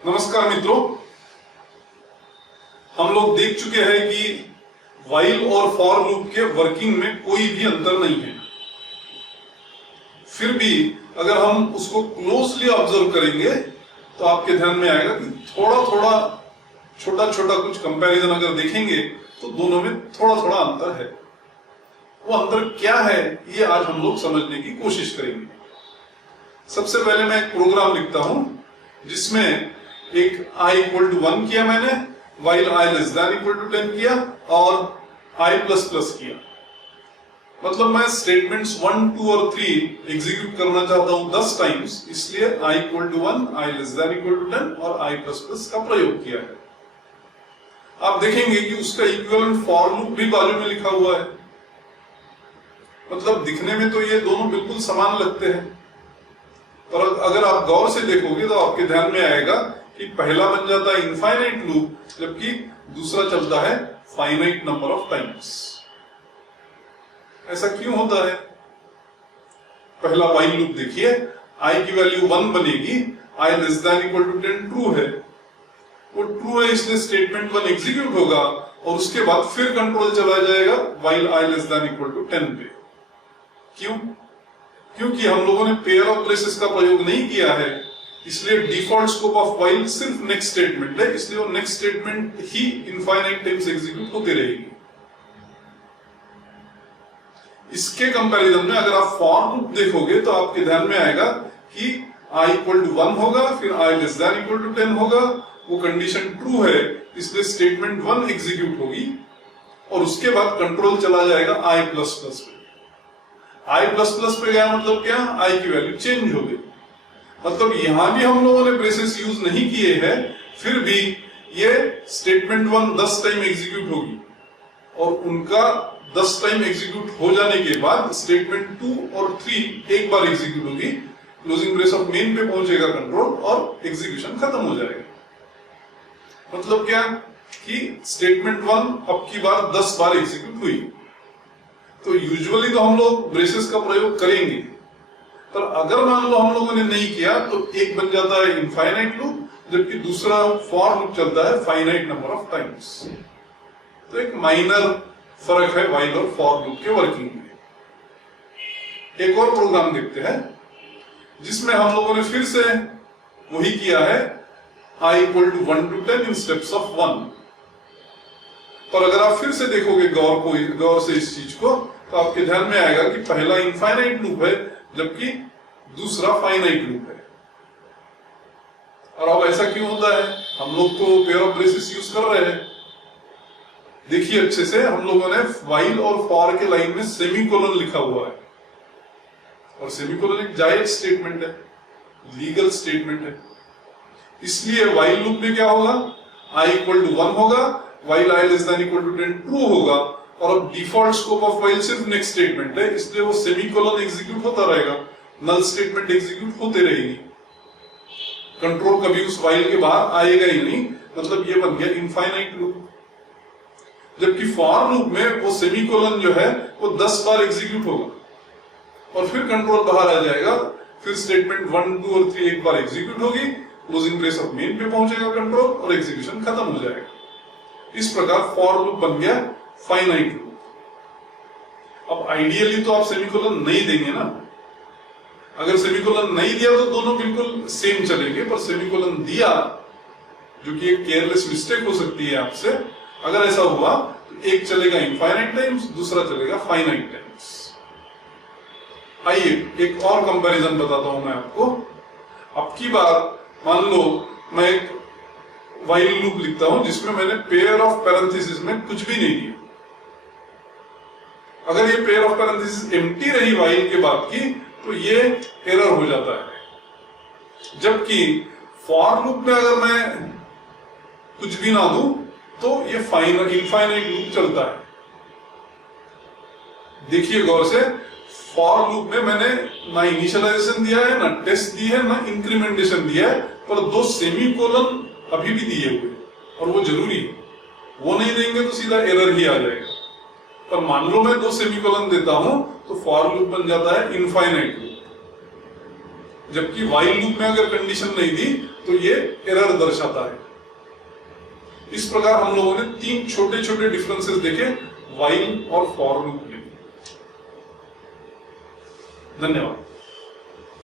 नमस्कार मित्रों, हम लोग देख चुके हैं कि व्हाइल और फॉर लूप के वर्किंग में कोई भी अंतर नहीं है। फिर भी अगर हम उसको क्लोजली ऑब्जर्व करेंगे तो आपके ध्यान में आएगा कि थोड़ा थोड़ा छोटा छोटा कुछ कंपैरिजन अगर देखेंगे तो दोनों में थोड़ा थोड़ा अंतर है। वो अंतर क्या है ये आज हम लोग समझने की कोशिश करेंगे। सबसे पहले मैं एक प्रोग्राम लिखता हूं जिसमें एक i इक्वल टू 1 किया मैंने, while i less than equal to 10 किया और i प्लस प्लस किया। मतलब मैं स्टेटमेंट्स 1, 2 और 3 एग्जीक्यूट करना चाहता हूं 10 टाइम्स, इसलिए i equal to 1, i less than equal to 10 और i प्लस प्लस का प्रयोग किया है। आप देखेंगे कि उसका इक्विवेलेंट फॉर लूप भी बाजू में लिखा हुआ है। मतलब दिखने में तो ये दोनों बिल्कुल समान लगते हैं, पर अगर आप गौर से देखोगे तो आपके ध्यान में आएगा कि पहला बन जाता है इनफाइनाइट लूप, जबकि दूसरा चलता है फाइनाइट नंबर ऑफ टाइम्स। ऐसा क्यों होता है? पहला व्हाइल लूप देखिए, i की वैल्यू 1 बनेगी, i less than equal to 10 true है। वो ट्रू है इसलिए स्टेटमेंट 1 एग्जीक्यूट होगा और उसके बाद फिर कंट्रोल चला जाएगा while i less than equal to 10 पे। क्यों? क्योंकि हम लोगों ने पेयर ऑफ ब्रेसेस का प्रयोग नहीं किया है, इसलिए डिफॉल्ट स्कोप ऑफ व्हाइल सिर्फ नेक्स्ट स्टेटमेंट है, इसलिए वो नेक्स्ट स्टेटमेंट ही इनफाइनाइट टाइम्स एग्जीक्यूट होती रहेगी। इसके कंपैरिजन में अगर आप फॉर लूप देखोगे तो आपके ध्यान में आएगा कि i इक्वल टू 1 होगा, फिर i less than equal to 10 होगा। वो कंडीशन ट्रू है इसलिए स्टेटमेंट 1 एग्जीक्यूट होगी और उसके बाद कंट्रोल चला जाएगा i प्लस प्लस पे। i प्लस प्लस पे गया मतलब क्या? i की वैल्यू चेंज हो गई। मतलब यहां भी हम लोगों ने ब्रेसेस यूज नहीं किए हैं, फिर भी ये स्टेटमेंट 1 10 टाइम एग्जीक्यूट होगी और उनका 10 टाइम एग्जीक्यूट हो जाने के बाद स्टेटमेंट 2 और 3 एक बार एग्जीक्यूट होगी, क्लोजिंग ब्रेस ऑफ मेन पे पहुंचेगा कंट्रोल और एग्जीक्यूशन खत्म हो जाएगा। मतलब क्या कि स्टेटमेंट 1 अब की बार 10 बार एग्जीक्यूट हुई। तो यूजुअली तो हम लोग ब्रेसेस का प्रयोग करेंगे, पर अगर मान लो हम लोगों ने नहीं किया तो एक बन जाता है इनफाइनाइट लूप, जबकि दूसरा फॉर लूप चलता है फाइनाइट नंबर ऑफ टाइम्स। तो एक माइनर फर्क है व्हाइल और फॉर लूप के वर्किंग में। एक और प्रोग्राम देखते हैं जिसमें हम लोगों ने फिर से वही किया है, i equal to 1 to 10 in steps of 1। पर अगर आप फिर से देखोगे गौर से इस चीज को तो आपके ध्यान में आएगा कि पहला इनफाइनाइट लूप है जबकि दूसरा फाइनाइट लूप है। और अब ऐसा क्यों होता है? हम लोग तो पेयर ऑफ ब्रेसेस यूज कर रहे हैं। देखिए अच्छे से, हम लोगों ने व्हाइल और फॉर के लाइन में सेमीकोलन लिखा हुआ है और सेमीकोलन एक जायज स्टेटमेंट है, लीगल स्टेटमेंट है। इसलिए व्हाइल लूप में क्या होगा? i इक्वल टू 1 होगा, while i less than equal to 10 true होगा और अब डिफॉल्ट स्कोप ऑफ व्हाइल सिर्फ नेक्स्ट स्टेटमेंट है, इसलिए वो सेमीकोलन एग्जीक्यूट होता रहेगा, नल स्टेटमेंट एग्जीक्यूट होते रहेगी। कंट्रोल कभी उस व्हाइल के बाहर आएगा ही नहीं। मतलब ये बन गया इनफाइनाइट लूप। जबकि फॉर लूप में वो सेमीकोलन जो है वो 10 बार एग्जीक्यूट होगा और फिर कंट्रोल बाहर आ जाएगा, फिर स्टेटमेंट 1, 2 और 3 एक बार एग्जीक्यूट होगी, क्लोजिंग ब्रेस ऑफ मेन पे पहुंचेगा कंट्रोल और एग्जीक्यूशन खत्म हो जाएगा। इस प्रकार फॉर लूप बन गया फाइनाइट लूप। अब आइडियली तो आप सेमीकोलन नहीं देंगे ना। अगर सेमीकोलन नहीं दिया तो दोनों बिल्कुल सेम चलेंगे, पर सेमीकोलन दिया जो कि एक केयरलेस मिस्टेक हो सकती है आपसे। अगर ऐसा हुआ तो एक चलेगा इनफाइनाइट टाइम्स, दूसरा चलेगा फाइनाइट टाइम्स। आइए एक और कंपैरिजन बताता हूं मैं आपको। अब की बार मान लो मैं एक व्हाइल लूप लिखता हूं जिसमें मैंने पेयर ऑफ पैरेंथेसिस में कुछ भी नहीं दिया। अगर ये पेयर ऑफ पैरेंथेसिस एम्प्टी रही व्हाइल के बाद की तो ये एरर हो जाता है। जबकि फॉर लूप में अगर मैं कुछ भी ना दूं तो ये इनफाइनाइट लूप चलता है। देखिए गौर से, फॉर लूप में मैंने ना इनिशियलाइजेशन दिया है, ना टेस्ट दी है, ना इंक्रीमेंटेशन दिया है, पर 2 सेमीकोलन अभी भी दिए हुए और वो जरूरी है। वो नहीं देंगे तो सीधा एरर ही आ जाएगा। पर मान लो मैं 2 सेमीकोलन देता हूं तो फॉर लूप बन जाता है इनफाइनाइट लूप। जबकि व्हाइल लूप में अगर कंडीशन नहीं दी तो ये एरर दर्शाता है। इस प्रकार हम लोगों ने 3 छोटे छोटे डिफरेंसेस देखे व्हाइल और फॉर लूप में। धन्यवाद।